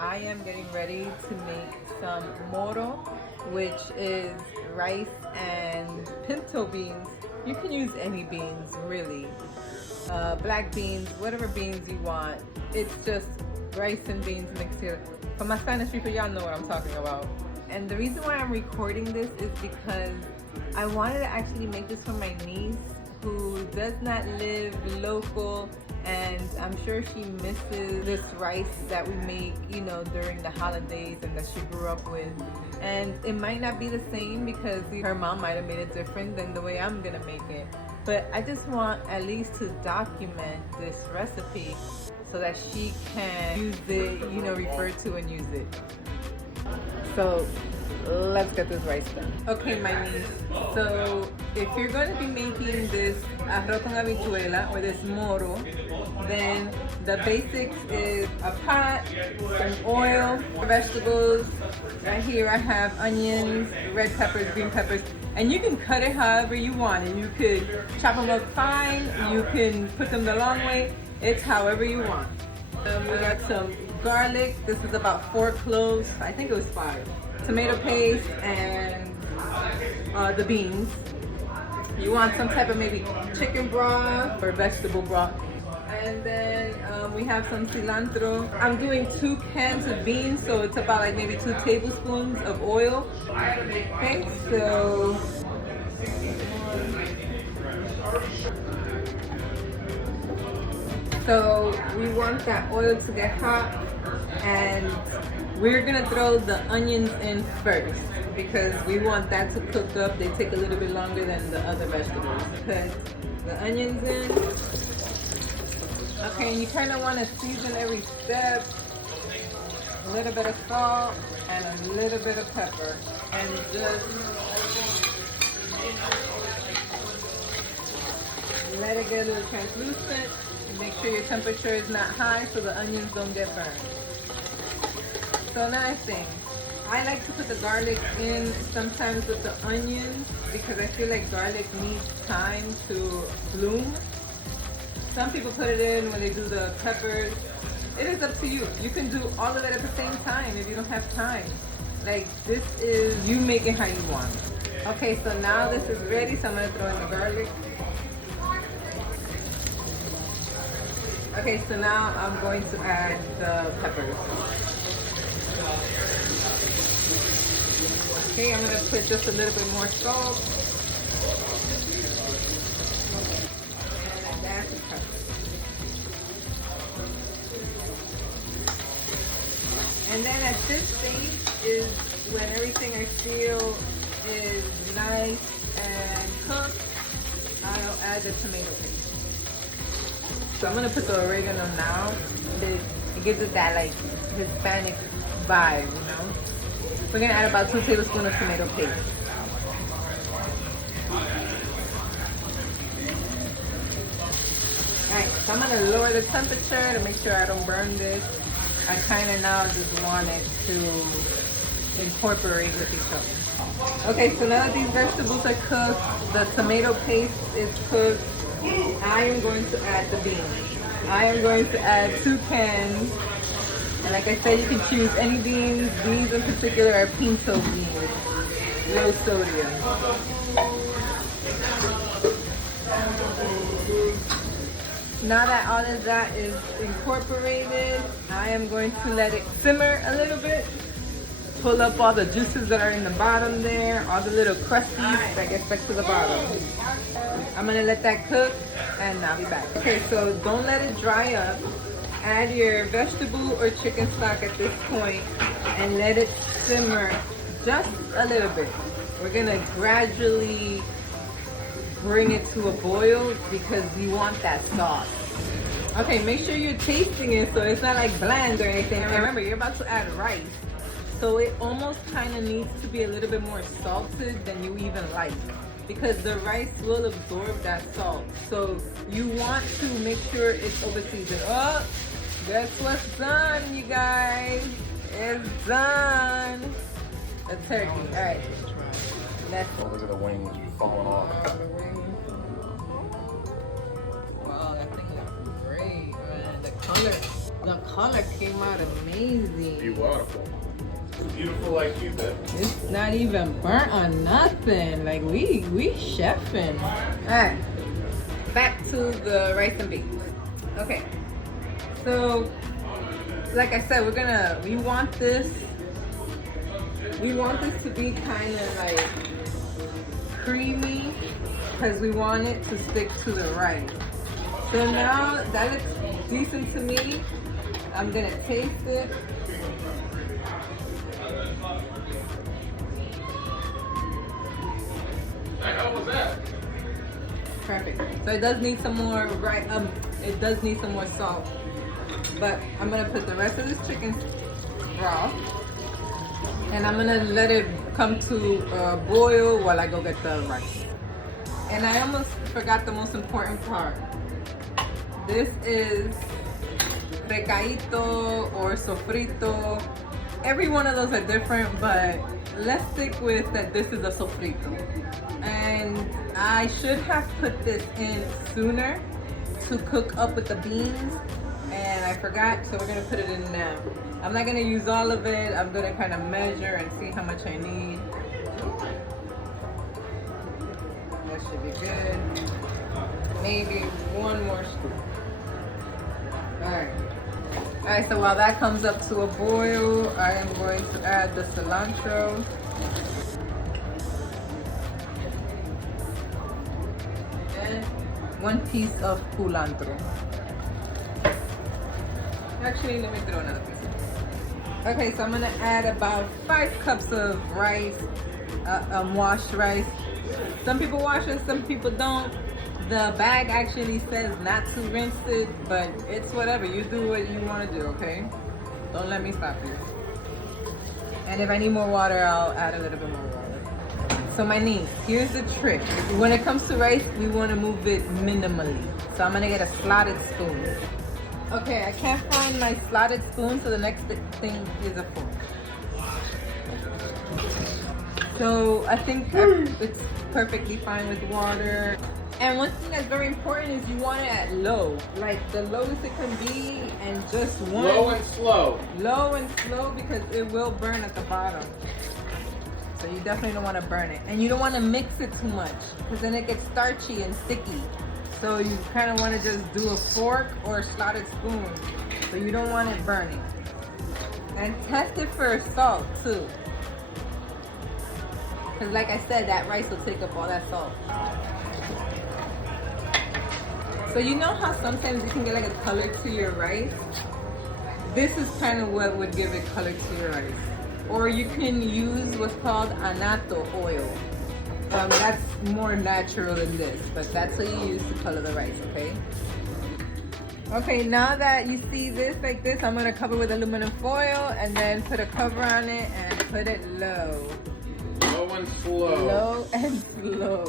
I am getting ready to make some moro, which is rice and pinto beans. You can use any beans, really. Black beans, whatever beans you want. It's just rice and beans mixed together. For my Spanish people, y'all know what I'm talking about. And the reason why I'm recording this is because I wanted to actually make this for my niece who does not live local, and I'm sure she misses this rice that we make, you know, during the holidays and that she grew up with. And it might not be the same because her mom might have made it different than the way I'm gonna make it. But I just want at least to document this recipe so that she can use it, you know, refer to and use it. So let's get this rice done. Okay, my niece. So if you're going to be making this arroz con habichuela or this moro, then the basics is a pot, some oil, vegetables. Right here I have onions, red peppers, green peppers, and you can cut it however you want. And you could chop them up fine, you can put them the long way. It's however you want. We got some garlic. This is about 4 cloves. I think it was 5. Tomato paste and the beans. You want some type of maybe chicken broth or vegetable broth. And then we have some cilantro. I'm doing 2 cans of beans, so it's about like maybe 2 tablespoons of oil. Okay, so we want that oil to get hot, and we're gonna throw the onions in first because we want that to cook up. They take a little bit longer than the other vegetables. Put the onions in. Okay, and you kind of want to season every step. A little bit of salt and a little bit of pepper, and just let it get a little translucent. Make sure your temperature is not high so the onions don't get burned. So another thing, I like to put the garlic in sometimes with the onions because I feel like garlic needs time to bloom. Some people put it in when they do the peppers. It is up to you. You can do all of it at the same time if you don't have time. Like, this is you make it how you want. Okay, so now this is ready, so I'm gonna throw in the garlic. Okay, so now I'm going to add the peppers. Okay, I'm gonna put just a little bit more salt. And add the peppers. And then at this stage is when everything I feel is nice and cooked, I'll add the tomato paste. So I'm gonna put the oregano now. It gives it that like Hispanic vibe, you know. We're gonna add about 2 tablespoons of tomato paste. Alright, so I'm gonna lower the temperature to make sure I don't burn this. I kind of now just want it to incorporate with each other. Okay, so now that these vegetables are cooked, the tomato paste is cooked, I am going to add the beans. I am going to add 2 cans. And like I said, you can choose any beans. These in particular are pinto beans, low sodium. Now that all of that is incorporated, I am going to let it simmer a little bit. Pull up all the juices that are in the bottom there, all the little crusties that get stuck to the bottom. I'm gonna let that cook and I'll be back. Okay, so don't let it dry up. Add your vegetable or chicken stock at this point and let it simmer just a little bit. We're gonna gradually bring it to a boil because we want that sauce. Okay, make sure you're tasting it so it's not like bland or anything. And remember, you're about to add rice. So it almost kind of needs to be a little bit more salted than you even like, because the rice will absorb that salt. So you want to make sure it's over seasoned. Oh, guess what's done, you guys? It's done. The turkey. All right. Let's look at the wings falling off. Wow, that thing looks great, man. The color. The color came out amazing. Beautiful. Beautiful like you did. It's not even burnt on nothing. Like we chefing. Alright. Back to the rice and beans. Okay. So like I said, we want this to be kind of like creamy because we want it to stick to the rice. So now that looks decent to me, I'm gonna taste it. How was that? Perfect. So it does need some more it does need some more salt. But I'm gonna put the rest of this chicken raw, and I'm gonna let it come to a boil while I go get the rice. And I almost forgot the most important part. This is recaito or sofrito. Every one of those are different, but let's stick with that this is a sofrito. And I should have put this in sooner to cook up with the beans, and I forgot, so we're gonna put it in now. I'm not gonna use all of it. I'm gonna kind of measure and see how much I need. That should be good. Maybe one more scoop. Alright, so while that comes up to a boil, I am going to add the cilantro. And 1 piece of culantro. Actually, let me throw another piece. Okay, so I'm gonna add about 5 cups of rice, washed rice. Some people wash it, some people don't. The bag actually says not to rinse it, but it's whatever. You do what you want to do, okay? Don't let me stop you. And if I need more water, I'll add a little bit more water. So my niece, here's the trick. When it comes to rice, we want to move it minimally. So I'm gonna get a slotted spoon. Okay, I can't find my slotted spoon, so the next thing is a fork. So I think it's perfectly fine with water. And one thing that's very important is you want it at low, like the lowest it can be, and just one. Low and slow. Low and slow, because it will burn at the bottom. So you definitely don't want to burn it. And you don't want to mix it too much, because then it gets starchy and sticky. So you kind of want to just do a fork or a slotted spoon, so you don't want it burning. And test it for salt too. Because like I said, that rice will take up all that salt. So you know how sometimes you can get like a color to your rice? This is kind of what would give it color to your rice. Or you can use what's called annatto oil. That's more natural than this, but that's what you use to color the rice, okay? Okay, now that you see this like this, I'm gonna cover with aluminum foil and then put a cover on it and put it low. Low and slow. Low and slow.